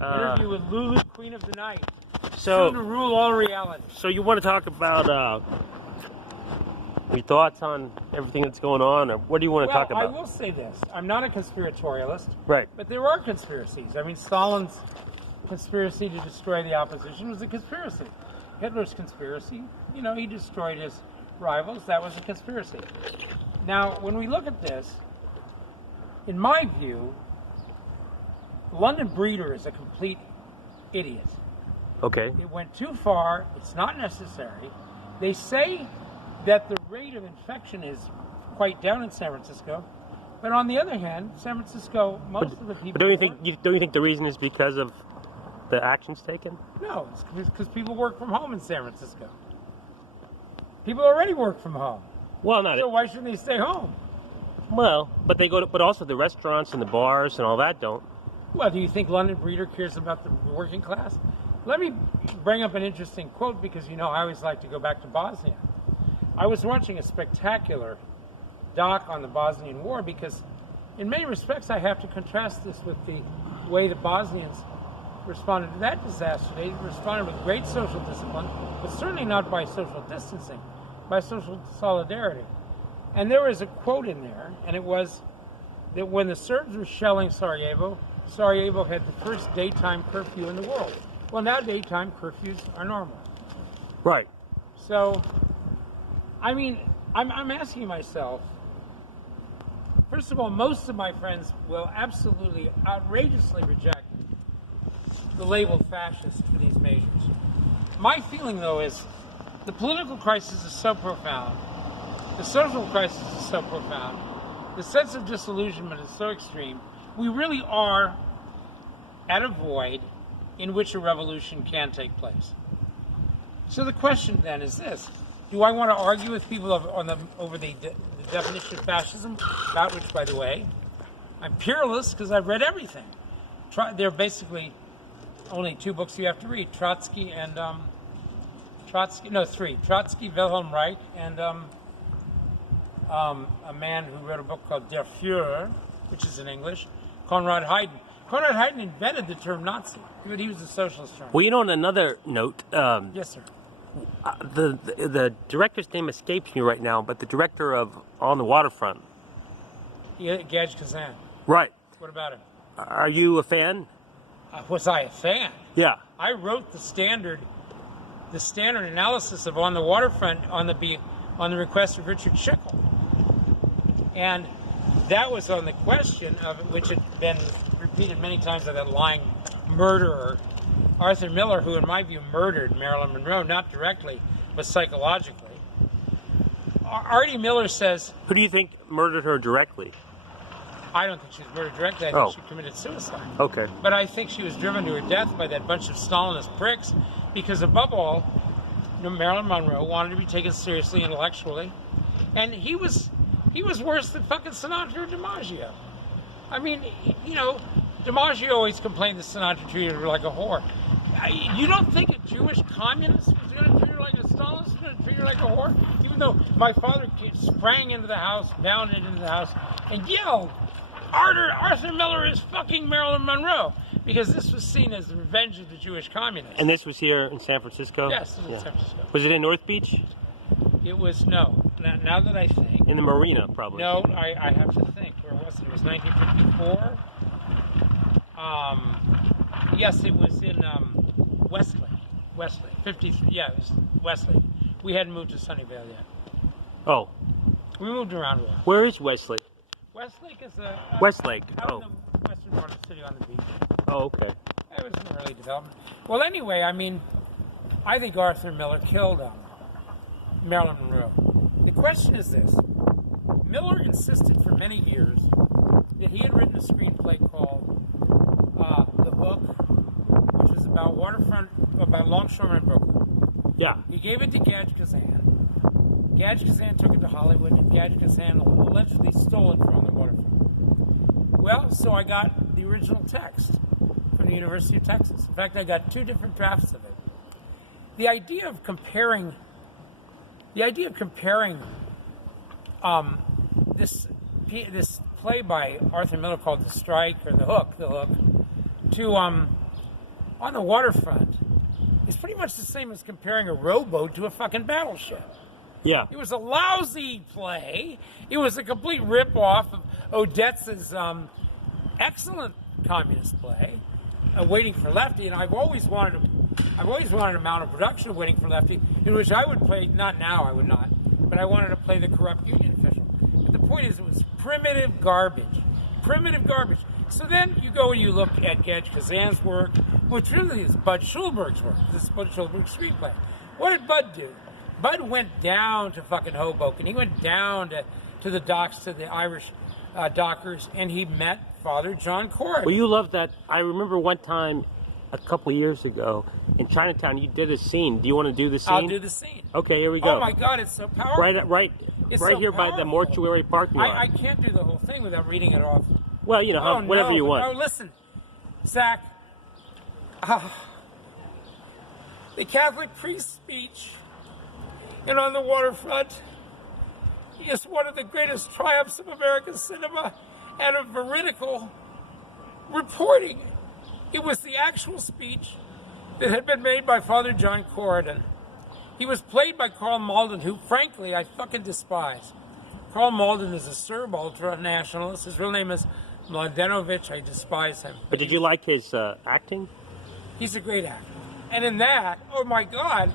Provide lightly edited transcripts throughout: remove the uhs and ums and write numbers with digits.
Interview with Lulu, Queen of the Night. So Soon to rule all reality. So you want to talk about your thoughts on everything that's going on, or what do you want to talk about? I will say this. I'm not a conspiratorialist. Right. But there are conspiracies. I mean, Stalin's conspiracy to destroy the opposition was a conspiracy. Hitler's conspiracy, he destroyed his rivals. That was a conspiracy. Now, when we look at this, in my view, London Breeder is a complete idiot. Okay. It went too far. It's not necessary. They say that the rate of infection is quite down in San Francisco, but on the other hand, San Francisco, most of the people. But don't you think the reason is because of the actions taken? No, it's because people work from home in San Francisco. People already work from home. Well, not so why shouldn't they stay home? Well, but they go to, but also the restaurants and the bars and all that don't. Well, do you think London Breeder cares about the working class? Let me bring up an interesting quote because, I always like to go back to Bosnia. I was watching a spectacular doc on the Bosnian War because in many respects I have to contrast this with the way the Bosnians responded to that disaster. They responded with great social discipline, but certainly not by social distancing, by social solidarity. And there was a quote in there, and it was that when the Serbs were shelling Sarajevo, Sarajevo had the first daytime curfew in the world. Well, now daytime curfews are normal. Right. So, I mean, I'm asking myself, first of all, most of my friends will absolutely outrageously reject the label fascist for these measures. My feeling, though, is the political crisis is so profound, the social crisis is so profound, the sense of disillusionment is so extreme, we really are at a void in which a revolution can take place. So the question then is this: do I want to argue with people over the definition of fascism, about which, by the way, I'm peerless because I've read everything. There are basically only two books you have to read: Trotsky, Wilhelm Reich, and a man who wrote a book called Der Führer, which is in English, Konrad Haydn. Konrad Haydn invented the term Nazi, but he was a socialist term. Well, on another note, yes, sir. The director's name escapes me right now, but the director of On the Waterfront. Yeah, Gaj Kazan. Right. What about him? Are you a fan? Was I a fan? Yeah. I wrote the standard analysis of On the Waterfront on the request of Richard Schickel, and that was on the question of which had been repeated many times by that lying murderer, Arthur Miller, who in my view murdered Marilyn Monroe, not directly, but psychologically. Artie Miller says... Who do you think murdered her directly? I don't think she was murdered directly. I think she committed suicide. Okay. But I think she was driven to her death by that bunch of Stalinist pricks, because above all, Marilyn Monroe wanted to be taken seriously intellectually, and he was worse than fucking Sinatra or DiMaggio. I mean, DiMaggio always complained that Sinatra treated her like a whore. You don't think a Jewish communist was going to treat her like a Stalinist was going to treat her like a whore? Even though my father sprang into the house, bounded into the house, and yelled, Arthur Miller is fucking Marilyn Monroe, because this was seen as the revenge of the Jewish communists. And this was here in San Francisco? Yes, it was in San Francisco. Was it in North Beach? It was, no. Now that I think. In the marina, probably. No, I have to think. Where was it? It was 1954. Yes, it was in Westlake. 53. Yeah, it was Westlake. We hadn't moved to Sunnyvale yet. Oh. We moved around a lot. Where is Westlake? Westlake is Westlake. Out in the western part of the city on the beach. Oh, okay. It was an early development. Well, anyway, I mean, I think Arthur Miller killed Marilyn Monroe. The question is this. Miller insisted for many years that he had written a screenplay called The Hook, which was about longshoremen in Brooklyn. Yeah. He gave it to Gaj Kazan. Gaj Kazan took it to Hollywood, and Gaj Kazan allegedly stole it from the waterfront. Well, so I got the original text from the University of Texas. In fact, I got two different drafts of it. The idea of comparing this play by Arthur Miller called The Strike, or The Hook, to on the waterfront is pretty much the same as comparing a rowboat to a fucking battleship. Yeah. It was a lousy play. It was a complete rip-off of Odette's excellent communist play, Waiting for Lefty, and I've always wanted a mounted production of Waiting for Lefty, in which I would play, not now, I would not, but I wanted to play the corrupt union official. But the point is, it was primitive garbage. Primitive garbage. So then you go and you look at Gedge Kazan's work, which really is Bud Schulberg's work. This is Bud Schulberg's screenplay. What did Bud do? Bud went down to fucking Hoboken. He went down to the docks, to the Irish dockers, and he met Father John Corrigan. Well, you love that. I remember one time, a couple years ago, in Chinatown, you did a scene. Do you want to do the scene? I'll do the scene. Okay, here we go. Oh my God, it's so powerful. Right so here by the mortuary parking lot. I can't do the whole thing without reading it off. Well, you know, whatever you want. No, listen, Zach. The Catholic priest's speech, and on the waterfront, is one of the greatest triumphs of American cinema and of veridical reporting. It was the actual speech that had been made by Father John Corrigan. He was played by Carl Malden, who, frankly, I fucking despise. Carl Malden is a Serb ultra-nationalist. His real name is Mladenovic. I despise him. But did you like his acting? He's a great actor. And in that, oh my God,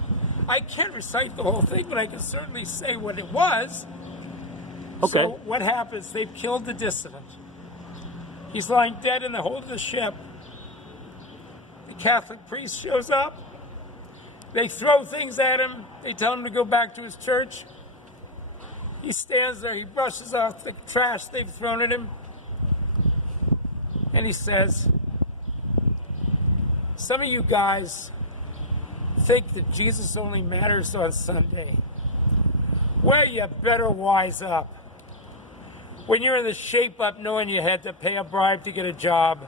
I can't recite the whole thing, but I can certainly say what it was. Okay. So what happens? They've killed the dissident. He's lying dead in the hold of the ship. The Catholic priest shows up. They throw things at him. They tell him to go back to his church. He stands there. He brushes off the trash they've thrown at him. And he says, some of you guys think that Jesus only matters on Sunday. Well, you better wise up. When you're in the shape up knowing you had to pay a bribe to get a job,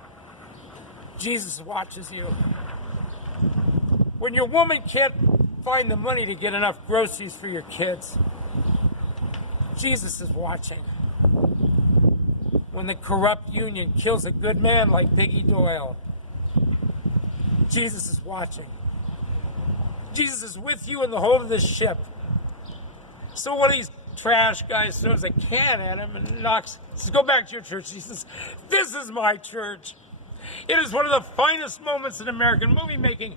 Jesus watches you. When your woman can't find the money to get enough groceries for your kids, Jesus is watching. When the corrupt union kills a good man like Piggy Doyle, Jesus is watching. Jesus is with you in the hold of this ship. So one of these trash guys throws a can at him and says, go back to your church. He says, this is my church. It is one of the finest moments in American movie making.